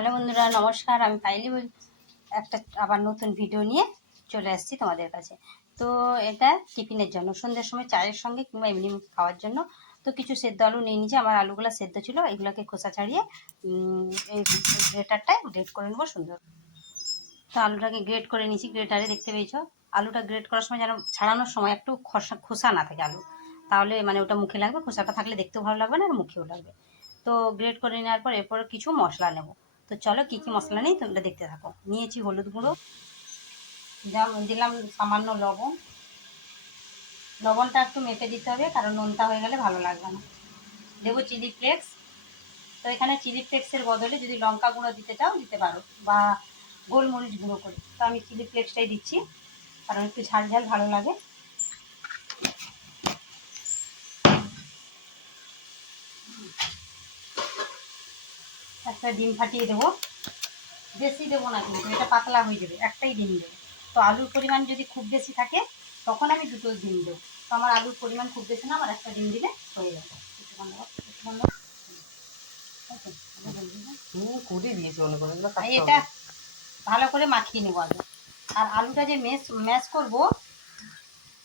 Hello বন্ধুরা, নমস্কার। আমি পাইলি একটা আবার নতুন ভিডিও নিয়ে চলে আসছি তোমাদের কাছে। তো এটা টিফিনের জন্য, সন্ধ্যের সময় চায়ের সঙ্গে কিংবা এমনি খাওয়ার জন্য। তো কিছু সেদ্ধ আলু নিয়ে নিয়েছি। আমার আলুগুলো সেদ্ধ ছিল, এগুলোকে খোসা ছাড়িয়ে এই গ্রেটারটায় গ্রেট করে নেবো সুন্দর। তো আলুটাকে গ্রেট করে নিয়েছি গ্রেটারে, দেখতে পেয়েছো। আলুটা গ্রেট করার সময় যেন ছাড়ানোর সময় একটু খোসা না থাকে আলু, তাহলে মানে ওটা মুখে লাগবে। খোসাটা থাকলে দেখতেও ভালো লাগবে না আর মুখেও লাগবে। তো গ্রেট করে নেওয়ার পর এরপর কিছু মশলা নেব। তো চলো কী কী মশলা নেই তোমরা দেখতে থাকো। নিয়েছি হলুদ গুঁড়ো, দিলাম সামান্য লবণ। লবণটা একটু মেপে দিতে হবে, কারণ নোনতা হয়ে গেলে ভালো লাগবে না। দেবো চিলি ফ্লেক্স। তো এখানে চিলি ফ্লেক্সের বদলে যদি লঙ্কা গুঁড়ো দিতে চাও দিতে পারো, বা গোলমরিচ গুঁড়ো করে। তো আমি চিলি ফ্লেক্সটাই দিচ্ছি, কারণ একটু ঝাল ঝাল ভালো লাগে। একটা ডিম ফাটিয়ে দেবো, বেশি দেবো না কিন্তু এটা পাতলা হয়ে যাবে, একটাই ডিম দেবো। তো আলুর পরিমাণ যদি খুব বেশি থাকে তখন আমি দুটো ডিম দেবো। তো আমার আলুর পরিমাণ খুব বেশি না, আমার একটা ডিম দিলে হয়ে যাবে। এটা ভালো করে মাখিয়ে নেবো আগে। আর আলুটা যে ম্যাশ করবো,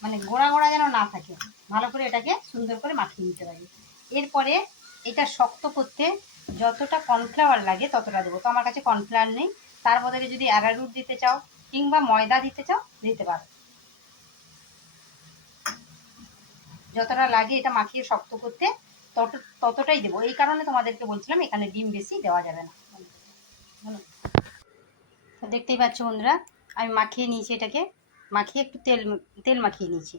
মানে গোড়া গোড়া যেন না থাকে, ভালো করে এটাকে সুন্দর করে মাখিয়ে নিতে পারি। এরপরে এটা শক্ত করতে যতটা কর্নফ্লাওয়ার লাগে ততটা দেবো। তো আমার কাছে কর্নফ্লাওয়ার নেই, তার বদলে যদি অ্যারারুট দিতে চাও কিংবা ময়দা দিতে চাও দিতে পারো। যতটা লাগে এটা মাখিয়ে শক্ত করতে ততটাই দেবো। এই কারণে তোমাদেরকে বলছিলাম এখানে ডিম বেশি দেওয়া যাবে না। তো দেখতেই পাচ্ছ বন্ধুরা, আমি মাখিয়ে নিয়েছি এটাকে, মাখিয়ে একটু তেল মাখিয়ে নিয়েছি।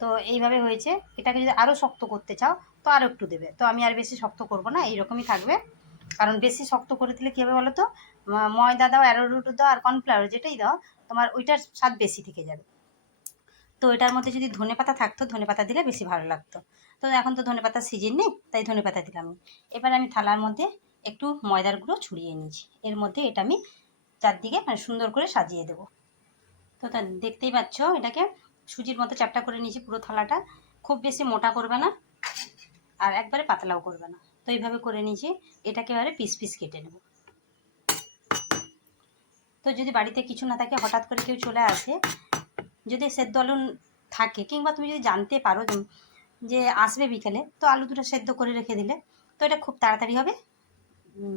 তো এইভাবে হয়েছে। এটাকে যদি আরও শক্ত করতে চাও তো আরও একটু দেবে। তো আমি আর বেশি শক্ত করব না, এইরকমই থাকবে। কারণ বেশি শক্ত করে দিলে কী হবে বলো তো, ময়দা দাও, অ্যারোরুট দাও আর কর্নফ্লাওয়ার যেটাই দাও, তোমার ওইটার স্বাদ বেশি থেকে যাবে। তো এটার মধ্যে যদি ধনেপাতা থাকতো, ধনেপাতা দিলে বেশি ভালো লাগতো। তো এখন তো ধনেপাতার সিজন নেই, তাই ধনেপাতা দিলাম। এবার আমি থালার মধ্যে একটু ময়দার গুঁড়ো ছড়িয়ে নিয়েছি, এর মধ্যে এটা আমি চারদিকে মানে সুন্দর করে সাজিয়ে দেবো। তো তা দেখতেই পাচ্ছ, এটাকে সুজির মতো চ্যাপটা করে নিয়েছি পুরো থালাটা। খুব বেশি মোটা করবে না আর একবারে পাতলাও করবে না। তো এইভাবে করে নিয়েছি। এটাকে এবারে পিস পিস কেটে নেব। তো যদি বাড়িতে কিছু না থাকে, হঠাৎ করে কেউ চলে আসে, যদি সেদ্ধ আলু থাকে কিংবা তুমি যদি জানতে পারো যে আসবে বিকেলে, তো আলু দুটো সেদ্ধ করে রেখে দিলে তো এটা খুব তাড়াতাড়ি হবে।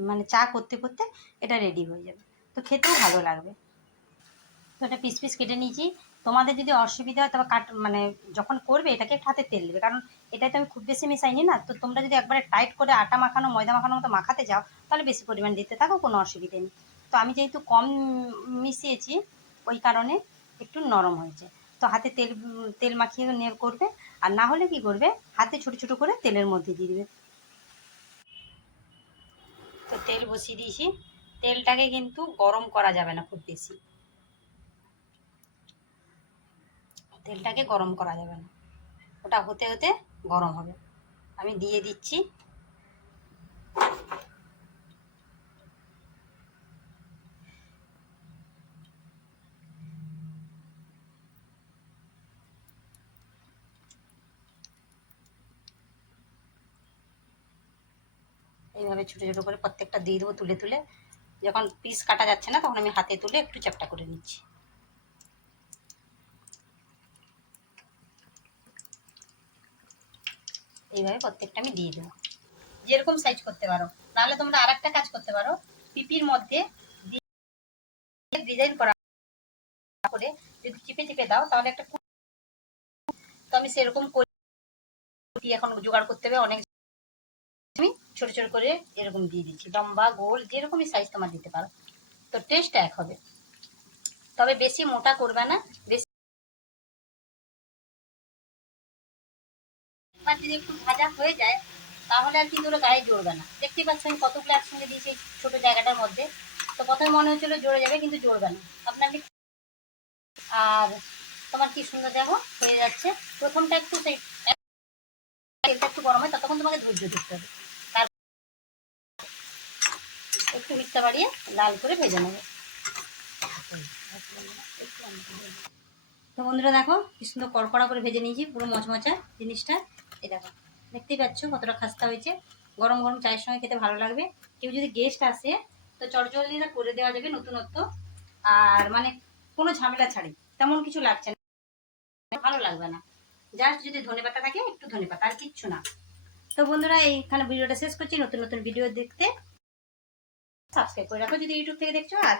মানে চা করতে করতে এটা রেডি হয়ে যাবে, তো খেতেও ভালো লাগবে। তো এটা পিস পিস কেটে নিয়েছি। তোমাদের যদি অসুবিধা হয় তবে মানে যখন করবে এটাকে একটু হাতে তেল দেবে, কারণ এটাতে আমি খুব বেশি মেশাইনি না। তো তোমরা যদি একবারে টাইট করে আটা মাখানো ময়দা মাখানোর মতো মাখাতে যাও তাহলে বেশি পরিমাণ দিতে থাকো, কোনো অসুবিধে নেই। তো আমি যেহেতু কম মিশিয়েছি ওই কারণে একটু নরম হয়েছে। তো হাতে তেল মাখিয়ে নিয়ে করবে, আর না হলে কি করবে, হাতে ছোটো ছোটো করে তেলের মধ্যে দিয়ে দিবে। তো তেল বসিয়ে দিয়েছি। তেলটাকে কিন্তু গরম করা যাবে না খুব বেশি, তেলটাকে গরম করা যাবে না, ওটা হতে হতে গরম হবে। আমি দিয়ে দিচ্ছি। এইভাবে ছোটো ছোটো করে প্রত্যেকটা দিয়ে দেবো তুলে তুলে। যখন পিস কাটা যাচ্ছে না তখন আমি হাতে তুলে একটু চ্যাপটা করে নিচ্ছি। এইভাবে প্রত্যেকটা আমি দিয়ে দেবো। যেরকম সাইজ করতে পারো, নাহলে তোমরা আর একটা কাজ করতে পারো, পিপির মধ্যে ডিজাইন করা করে যদি চিপে চিপে দাও তাহলে একটা, তো আমি সেরকম করি। এখন জোগাড় করতে হবে অনেক, আমি ছোট ছোট করে এরকম দিয়ে দিচ্ছি, লম্বা গোল যেরকমই সাইজ তোমার দিতে পারো। তো টেস্ট এক হবে, তবে বেশি মোটা করবে না। বেশি যদি একটু ভাজা হয়ে যায় তাহলে আর কিন্তু ওরা গায়ে জড়বে না। দেখতেই পাচ্ছ আমি কতগুলো একসঙ্গে দিয়েছি ছোট জায়গাটার মধ্যে। তো প্রথমে মনে হচ্ছিল জড়ে যাবে, কিন্তু জড়বে না আপনাকে। আর তোমার কি সুন্দর দেখো হয়ে যাচ্ছে। প্রথমটা একটু সেই তেলটা একটু গরম হয়, ততক্ষণ তোমাকে ধৈর্য ধরতে হবে। তার একটু মিথ্যা বাড়িয়ে লাল করে ভেজে নেবে। তো বন্ধুরা দেখো কি সুন্দর কড়কড়া করে ভেজে নিয়েছি, পুরো মচমচা জিনিসটা। এই দেখো, দেখতেই পাচ্ছ কতটা খাস্তা হয়েছে। গরম গরম চায়ের সঙ্গে খেতে ভালো লাগবে। কেউ যদি গেস্ট আসে তো চটজলদি না করে দেওয়া যাবে নতুনত্ব, আর মানে কোনো ঝামেলা ছাড়ি, তেমন কিছু লাগছে না, ভালো লাগবে না। জাস্ট যদি ধনেপাতা থাকে একটু ধনেপাতা, আর কিচ্ছু না। তো বন্ধুরা এইখানে ভিডিওটা শেষ করছি। নতুন নতুন ভিডিও দেখতে সাবস্ক্রাইব করে রাখো যদি ইউটিউব থেকে দেখছো, আর